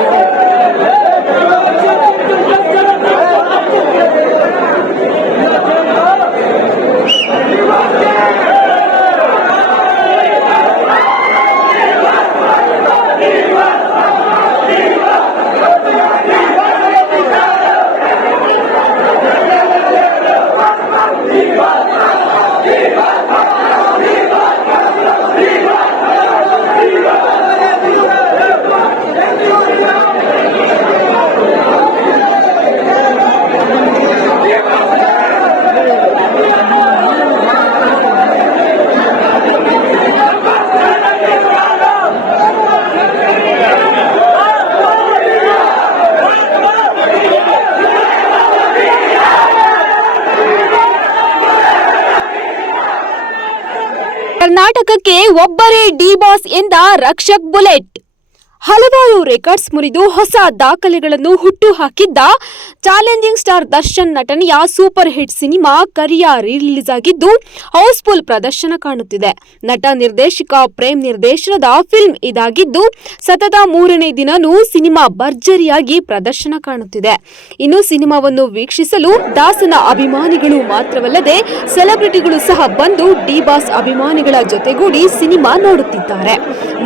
Amen. ಕರ್ನಾಟಕಕ್ಕೆ ಒಬ್ಬರೇ D boss ಎಂದ ರಕ್ಷಕ್ ಬುಲೆಟ್. ಹಲವಾರು ರೆಕಾರ್ಡ್ಸ್ ಮುರಿದು ಹೊಸ ದಾಖಲೆಗಳನ್ನು ಹುಟ್ಟು ಹಾಕಿದ್ದ ಚಾಲೆಂಜಿಂಗ್ ಸ್ಟಾರ್ ದರ್ಶನ್ ನಟನೆಯ super hit cinema Kariya release ಆಗಿದ್ದು, ಹೌಸ್ಫುಲ್ ಪ್ರದರ್ಶನ ಕಾಣುತ್ತಿದೆ. ನಟ ನಿರ್ದೇಶಕ, ಪ್ರೇಮ್ ನಿರ್ದೇಶನದ ಫಿಲ್ಮ್ ಇದಾಗಿದ್ದು, ಸತತ ಮೂರನೇ ದಿನನೂ ಸಿನಿಮಾ ಭರ್ಜರಿಯಾಗಿ ಪ್ರದರ್ಶನ ಕಾಣುತ್ತಿದೆ. ಇನ್ನು ಸಿನಿಮಾವನ್ನು ವೀಕ್ಷಿಸಲು ದಾಸನ ಅಭಿಮಾನಿಗಳು ಮಾತ್ರವಲ್ಲದೆ ಸೆಲೆಬ್ರಿಟಿಗಳು ಸಹ ಬಂದು ಡಿ ಬಾಸ್ ಅಭಿಮಾನಿಗಳ ಜೊತೆಗೂಡಿ ಸಿನಿಮಾ ನೋಡುತ್ತಿದ್ದಾರೆ.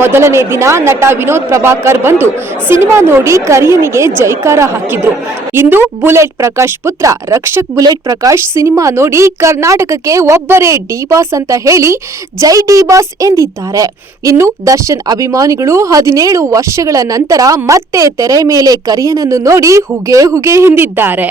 ಮೊದಲನೇ ದಿನ ನಟ ವಿನೋದ್ ಪ್ರಭಾಕರ್ ಬಂದು ಸಿನಿಮಾ ನೋಡಿ ಕರಿಯನಿಗೆ ಜೈಕಾರ ಹಾಕಿದ್ರು. ಇಂದು ಬುಲೆಟ್ ಪ್ರಕಾಶ್ ಪುತ್ರ, ರಕ್ಷಕ್ ಬುಲೆಟ್ ಪ್ರಕಾಶ್ ಸಿನಿಮಾ ನೋಡಿ ಕರ್ನಾಟಕಕ್ಕೆ ಒಬ್ಬರೇ ಡಿ ಬಾಸ್ ಅಂತ ಹೇಳಿ ಜೈ ಡಿ ಬಾಸ್ ಎಂದಿದ್ದಾರೆ. ಇನ್ನು ದರ್ಶನ್ ಅಭಿಮಾನಿಗಳು ಹದಿನೇಳು ವರ್ಷಗಳ ನಂತರ ಮತ್ತೆ ತೆರೆ ಮೇಲೆ ಕರಿಯನನ್ನು ನೋಡಿ ಹುಗೆ ಹುಗೆ ಹಿಂದಿದ್ದಾರೆ.